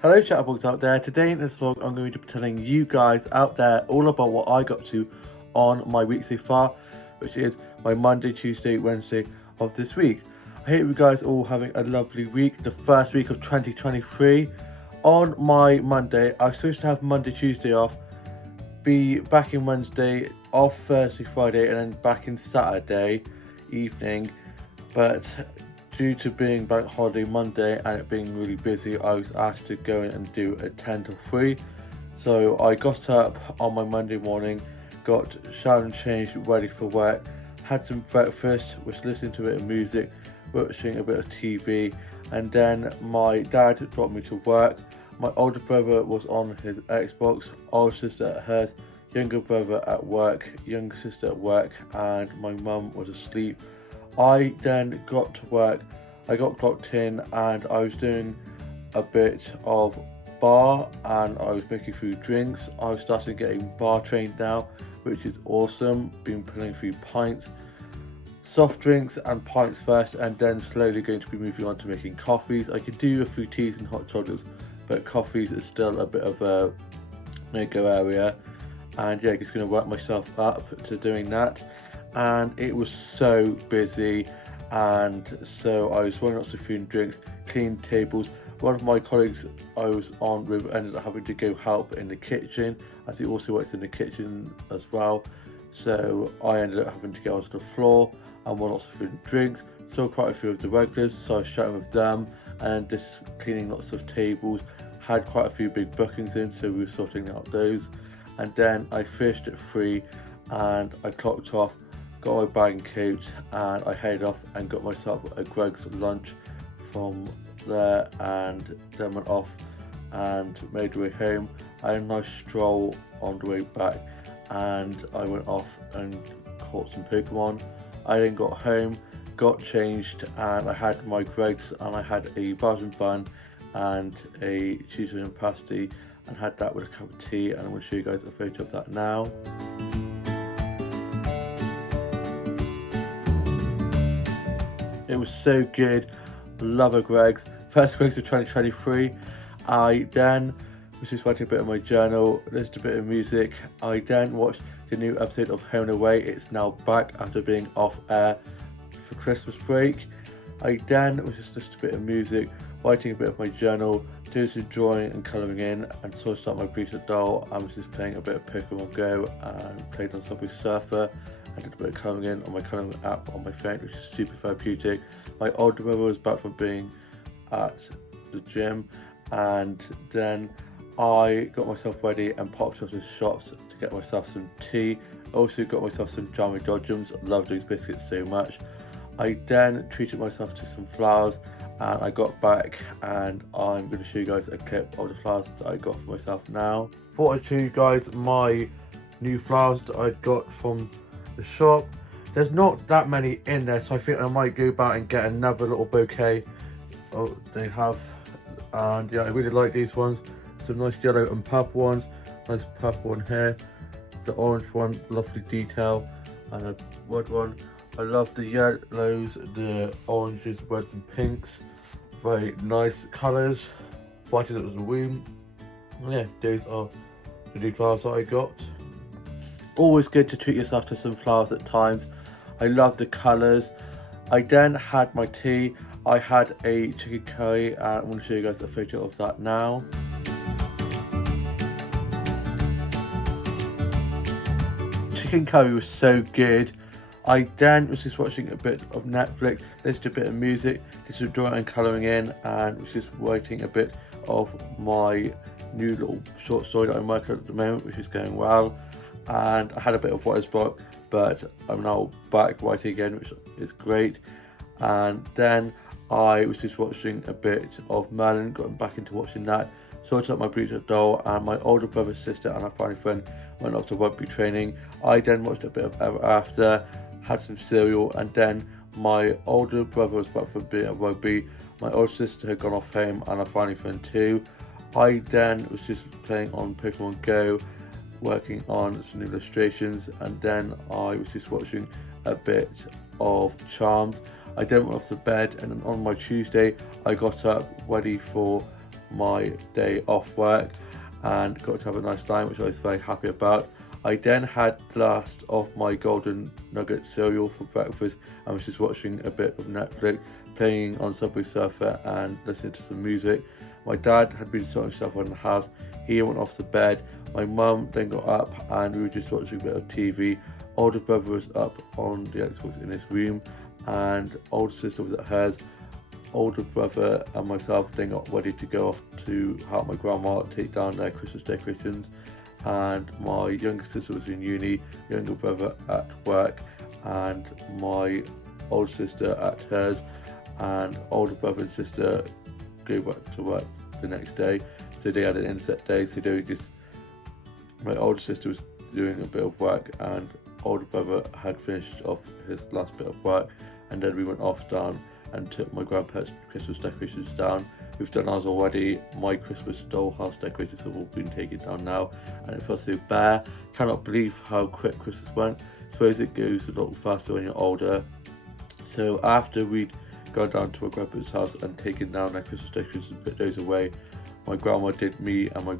Hello chatterbox out there, today in this vlog I'm going to be telling you guys out there all about what I got to on my week so far, which is my Monday, Tuesday, Wednesday of this week. I hope you guys are all having a lovely week, the first week of 2023. On my Monday, I was supposed to have Monday, Tuesday off, be back in Wednesday, off Thursday, Friday, and then back in Saturday evening, but due to being bank holiday Monday and it being really busy, I was asked to go in and do a 10 till 3. So I got up on my Monday morning, got showered and changed, ready for work, had some breakfast, was listening to a bit of music, watching a bit of TV, and then my dad dropped me to work. My older brother was on his Xbox, older sister at hers, younger brother at work, younger sister at work, and my mum was asleep. I then got to work, I got clocked in and I was doing a bit of bar and I was making a few drinks. I was starting getting bar trained now, which is awesome. Been pulling a few pints, soft drinks and pints first, and then slowly going to be moving on to making coffees. I could do a few teas and hot chocolates, but coffees is still a bit of a no-go area. And yeah, just going to work myself up to doing that. And it was so busy, and so I was running lots of food and drinks, cleaning tables. One of my colleagues I was on with ended up having to go help in the kitchen, as he also works in the kitchen as well. So I ended up having to get onto the floor and run lots of food and drinks. Saw quite a few of the regulars, so I was chatting with them and just cleaning lots of tables. Had quite a few big bookings in, so we were sorting out those. And then I finished at 3 and I clocked off, got my bag and coat, and I headed off and got myself a Greggs lunch from there, and then went off and made my way home. I had a nice stroll on the way back, and I went off and caught some Pokemon. I then got home, got changed, and I had my Greggs, and I had a bars bun and a cheese and pasty, and had that with a cup of tea, and I'm going to show you guys a photo of that now. It was so good, love a Greggs. First Greggs of 2023. I then was just writing a bit of my journal, listened to a bit of music. I then watched the new episode of Home and Away. It's now back after being off air for Christmas break. I then was just listening to a bit of music, writing a bit of my journal, doing some drawing and colouring in, and sorted out my Brita doll. I was just playing a bit of Pokemon Go and played on Subway Surfer. I did a bit of colouring in on my colouring app on my phone, which is super therapeutic. My older brother was back from being at the gym, and then I got myself ready and popped off to the shops to get myself some tea. Also got myself some Jammy Dodgems. Love those biscuits so much. I then treated myself to some flowers, and I got back and I'm going to show you guys a clip of the flowers that I got for myself now. Thought I'd show you guys my new flowers that I got from the shop. There's not that many in there, so I think I might go back and get another little bouquet they have. And yeah, I really like these ones. Some nice yellow and purple ones. Nice purple one here. The orange one, lovely detail. And a red one. I love the yellows, the oranges, reds and pinks. Very nice colours. White as it was a womb. And yeah, those are the new flowers that I got. Always good to treat yourself to some flowers at times. I love the colours. I then had my tea. I had a chicken curry, and I'm going to show you guys a photo of that now. Chicken curry was so good. I then was just watching a bit of Netflix, listened to a bit of music, did some drawing and colouring in, and was just writing a bit of my new little short story that I'm working on at the moment, which is going well. And I had a bit of writer's block, but I'm now back writing again, which is great. And then I was just watching a bit of Merlin, got back into watching that, sorted out my Brita doll, and my older brother, sister, and a family friend went off to rugby training. I then watched a bit of Ever After, had some cereal, and then my older brother was back from being at rugby. My older sister had gone off home, and a family friend too. I then was just playing on Pokemon Go, working on some illustrations, and then I was just watching a bit of Charmed. I then went off to bed, and on my Tuesday I got up ready for my day off work and got to have a nice time, which I was very happy about. I then had the last of my golden nugget cereal for breakfast and was just watching a bit of Netflix, playing on Subway Surfer and listening to some music. My dad had been sorting stuff around the house. He went off to bed. My mum then got up and we were just watching a bit of TV. Older brother was up on the Xbox in his room and older sister was at hers. Older brother and myself then got ready to go off to help my grandma take down their Christmas decorations, and my younger sister was in uni, younger brother at work, and my older sister at hers, and older brother and sister go back to work the next day, so they had an inset day. So they were just, my older sister was doing a bit of work and older brother had finished off his last bit of work, and then we went off down and took my grandparents' Christmas decorations down. We've done ours already. My Christmas dollhouse decorations have all been taken down now, and it feels so bare. Cannot believe how quick Christmas went. Suppose it goes a lot faster when you're older. So after we'd gone down to my grandparents' house and taken down their Christmas decorations and put those away, my grandma did me and my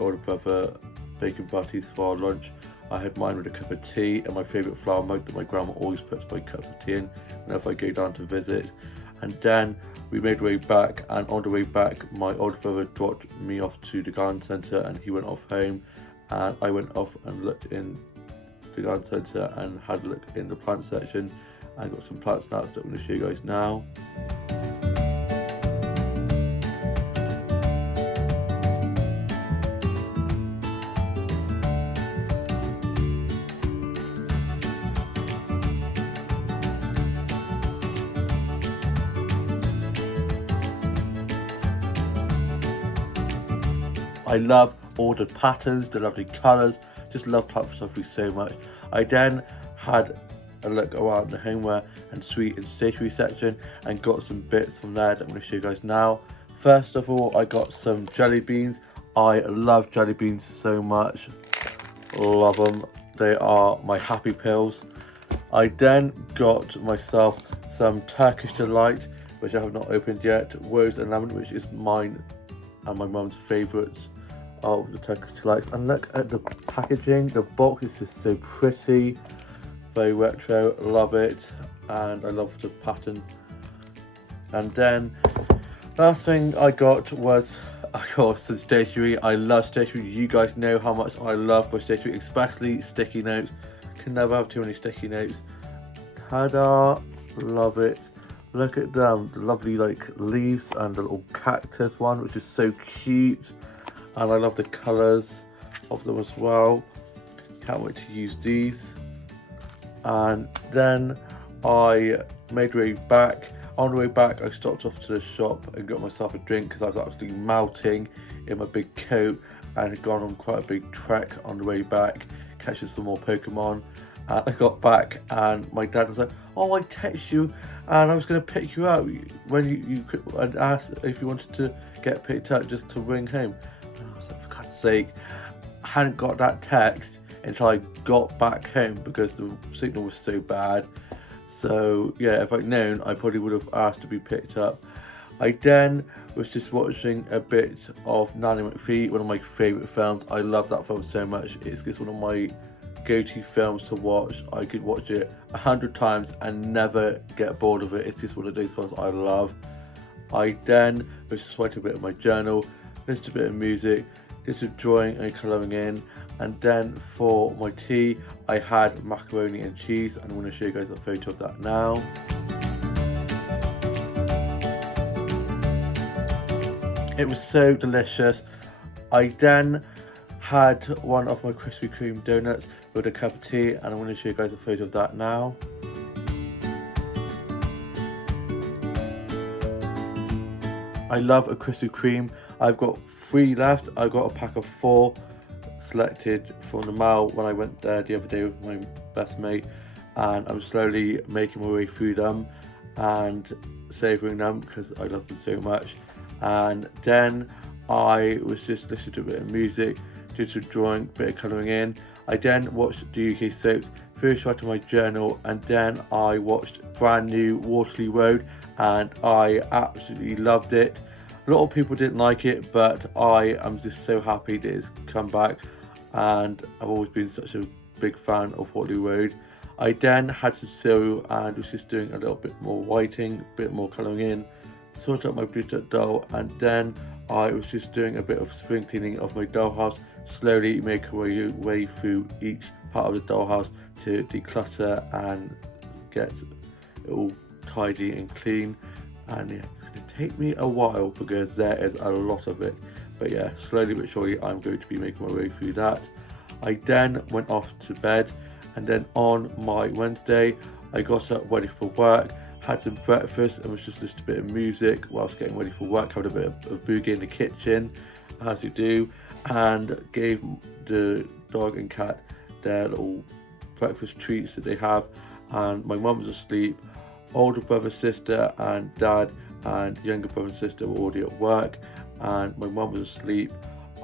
older brother bacon butties for our lunch. I had mine with a cup of tea and my favourite flower mug that my grandma always puts my cups of tea in whenever I go down to visit. And then we made our way back, and on the way back my older brother dropped me off to the garden centre and he went off home, and I went off and looked in the garden centre and had a look in the plant section and got some plant snacks that I'm going to show you guys now. I love all the patterns, the lovely colours, just love plant photography so much. I then had a look around the homeware and sweet and stationery section and got some bits from there that I'm going to show you guys now. First of all, I got some jelly beans. I love jelly beans so much, love them. They are my happy pills. I then got myself some Turkish Delight, which I have not opened yet, rose and lemon, which is mine and my mum's favourites of the Turkish Delights. And look at the packaging, the box is just so pretty, very retro, love it, and I love the pattern. And then last thing I got was, of course, some stationery. I love stationery. You guys know how much I love my stationery, especially sticky notes. Can never have too many sticky notes. Ta-da, love it. Look at them, the lovely like leaves and the little cactus one, which is so cute, and I love the colours of them as well. Can't wait to use these. And then I made my way back. On the way back, I stopped off to the shop and got myself a drink because I was absolutely melting in my big coat and had gone on quite a big trek on the way back, catching some more Pokemon. And I got back and my dad was like, "Oh, I text you and I was going to pick you up when you could, and asked if you wanted to get picked up just to ring home." And I was like, for God's sake, I hadn't got that text until I got back home because the signal was so bad. So yeah, if I'd known, I probably would have asked to be picked up. I then was just watching a bit of Nanny McPhee, one of my favourite films. I love that film so much. It's just one of my go-to films to watch. I could watch it 100 times and never get bored of it. It's just one of those films I love. I then was just writing a bit of my journal, listened to a bit of music, did some drawing and colouring in, and then for my tea I had macaroni and cheese, and I'm going to show you guys a photo of that now. It was so delicious. I then had one of my Krispy Kreme donuts with a cup of tea, and I'm going to show you guys a photo of that now. I love a Krispy Kreme. I've got 3 left. I got a pack of 4 selected from the mall when I went there the other day with my best mate, and I'm slowly making my way through them and savouring them because I love them so much. And then I was just listening to a bit of music, did some drawing, bit of colouring in. I then watched the UK soaps, first writing my journal, and then I watched brand new Waterloo Road and I absolutely loved it. A lot of people didn't like it, but I am just so happy that it's come back, and I've always been such a big fan of Waterloo Road. I then had some cereal and was just doing a little bit more whiting, a bit more colouring in, sorted out my blue duck doll, and then I was just doing a bit of spring cleaning of my dollhouse, slowly making my way through each part of the dollhouse to declutter and get it all tidy and clean. And yeah, it's going to take me a while because there is a lot of it, but yeah, slowly but surely I'm going to be making my way through that. I then went off to bed, and then on my Wednesday I got up ready for work, had some breakfast and was just listening to a bit of music whilst getting ready for work, having a bit of boogie in the kitchen as you do, and gave the dog and cat their little breakfast treats that they have. And my mum was asleep, older brother, sister and dad and younger brother and sister were already at work, and my mum was asleep.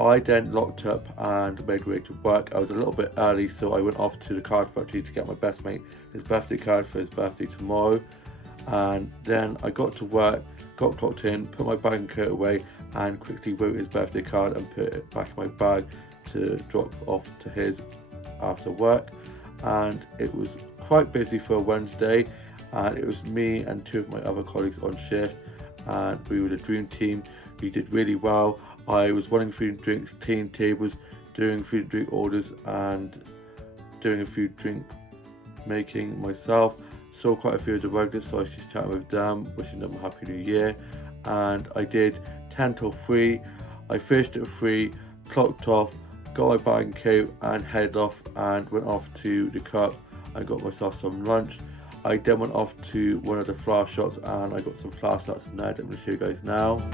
I then locked up and made my way to work. I was a little bit early, so I went off to the card factory to get my best mate his birthday card for his birthday tomorrow. And then I got to work, got clocked in, put my bag and coat away, and quickly wrote his birthday card and put it back in my bag to drop off to his after work. And it was quite busy for a Wednesday, and it was me and two of my other colleagues on shift, and we were the dream team. We did really well. I was running food and drinks, cleaning tables, doing food and drink orders, and doing a food drink making myself. Saw quite a few of the regulars, so I was just chatting with them, wishing them a happy new year. And I did 10 till 3. I finished at 3, clocked off, got my bag and coat and headed off, and went off to the Cup and got myself some lunch. I then went off to one of the flower shops and I got some flower starts from there that I'm going to show you guys now.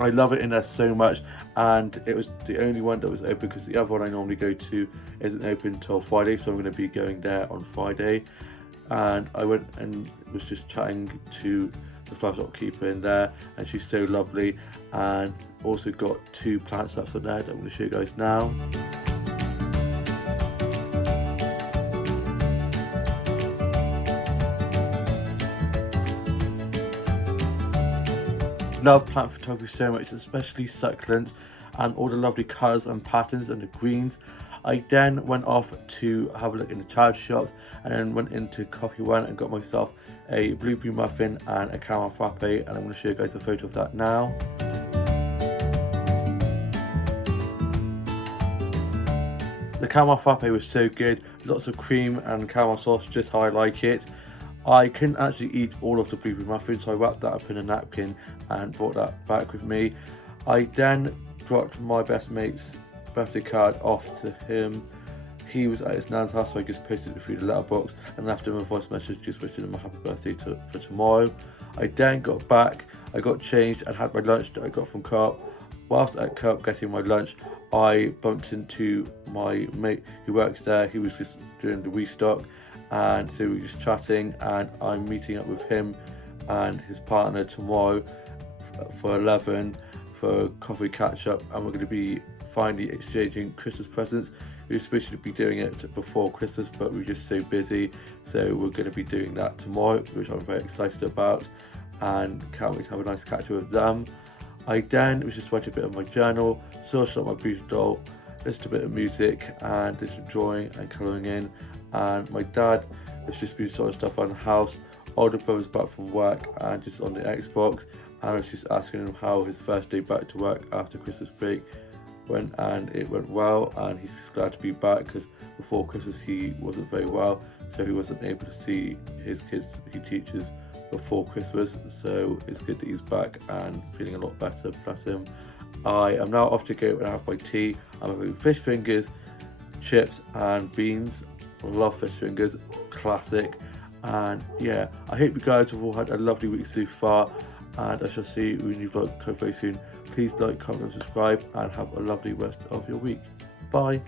I love it in there so much, and it was the only one that was open because the other one I normally go to isn't open until Friday, so I'm going to be going there on Friday. And I went and was just chatting to the flower shop keeper in there, and she's so lovely, and also got 2 plant sets on there that I'm going to show you guys now. Love plant photography so much, especially succulents and all the lovely colours and patterns and the greens. I then went off to have a look in the charity shops, and then went into Coffee One and got myself a blueberry muffin and a caramel frappe, and I'm going to show you guys a photo of that now. The caramel frappe was so good, lots of cream and caramel sauce, just how I like it. I couldn't actually eat all of the blueberry muffin, so I wrapped that up in a napkin and brought that back with me. I then dropped my best mate's birthday card off to him. He was at his nan's house, so I just posted it through the letterbox and left him a voice message just wishing him a happy birthday for tomorrow. I then got back, I got changed and had my lunch that I got from Co-op. Whilst at Co-op getting my lunch, I bumped into my mate who works there. He was just doing the restock, and so we were just chatting, and I'm meeting up with him and his partner tomorrow for 11 for a coffee catch up, and we're going to be finally exchanging Christmas presents. We were supposed to be doing it before Christmas, but we were just so busy, so we're going to be doing that tomorrow, which I'm very excited about and can't wait to have a nice catch up with them. I then was just writing a bit of my journal, sorted out my beautiful doll, listened to a bit of music and did some drawing and colouring in. And my dad has just been sorting stuff on the house. Older brother's back from work and just on the Xbox, and I was just asking him how his first day back to work after Christmas break went, and it went well, and he's just glad to be back because before Christmas he wasn't very well, so he wasn't able to see his kids he teaches before Christmas, so it's good that he's back and feeling a lot better, bless him. I am now off to go and have my tea. I'm having fish fingers, chips and beans. I love fish fingers, classic. And yeah, I hope you guys have all had a lovely week so far, and I shall see you when you vlog come very soon. Please like, comment and subscribe, and have a lovely rest of your week. Bye.